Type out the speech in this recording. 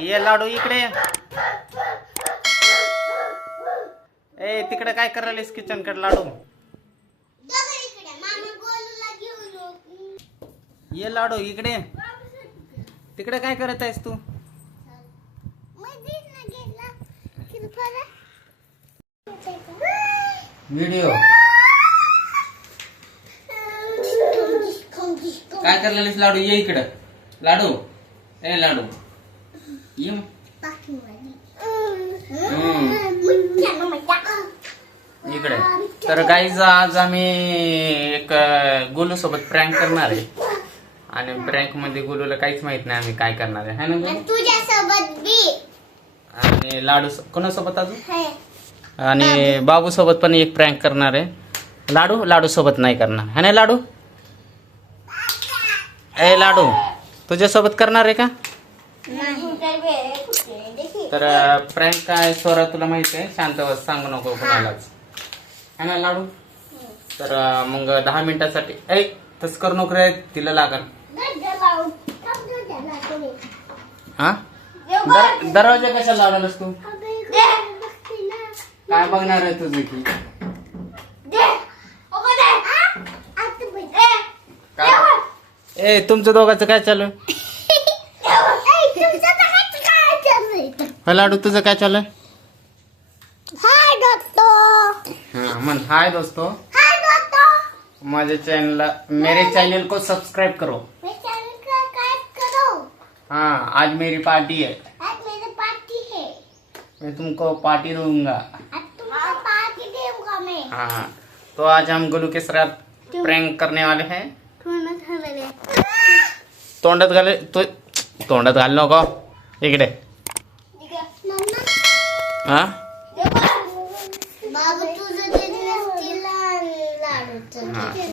ये लाडू इकडे. ए तिकडे काय करायलीस किचन कडे लाडू. ये लाडू इकडे. तिकडे काय करत आहेस तू. व्हिडिओ काय करलेलीस लाडू. ये इकडे लाडू. ए लाडू ये. इकडे. तर गाईज आज आम्ही एक गोलू सोबत प्रँक करणार आहे आणि प्रँक मध्ये गोलूला काहीच माहित नाही आम्ही काय करणार आहे ना गोलू. तुझ्यासोबत बी आणि लाडू कोणासोबत अजून आणि बाबू सोबत पण एक प्रँक करणार आहे. लाडू सोबत नाही करणार है ना लाडू. ए लाडू तुझ्यासोबत करणार आहे का. तर प्रँक काय स्वरा तुला माहित आहे. शांत बस सांगू नको कोणालाच है ना लाडू. तर मग 10 मिनिटासाठी तस करू नको रे तिला लागल. हा दरवाजा कशाला लावलास तू. काय बघणार आहे तुझं की ए तुमचं दोघांचं काय चालू आहे. लाडू तुझं काय चालू आहे. हाय दोस्तों. हाँ मन हाय दोस्तों. हाय दोस्तों. मेरे चैनल को सब्सक्राइब करो. मेरे चैनल को सब्सक्राइब करो. हाँ आज मेरी पार्टी है. आज मेरी पार्टी है. मैं तुमको पार्टी दूंगा. आज तुमको पार्टी दूंगा मैं. हाँ तो आज हम गोलू के साथ प्रैंक करने वाले हैं. तोंडात घाल नको इकडे. हा बाबू तुझं लाडूचं.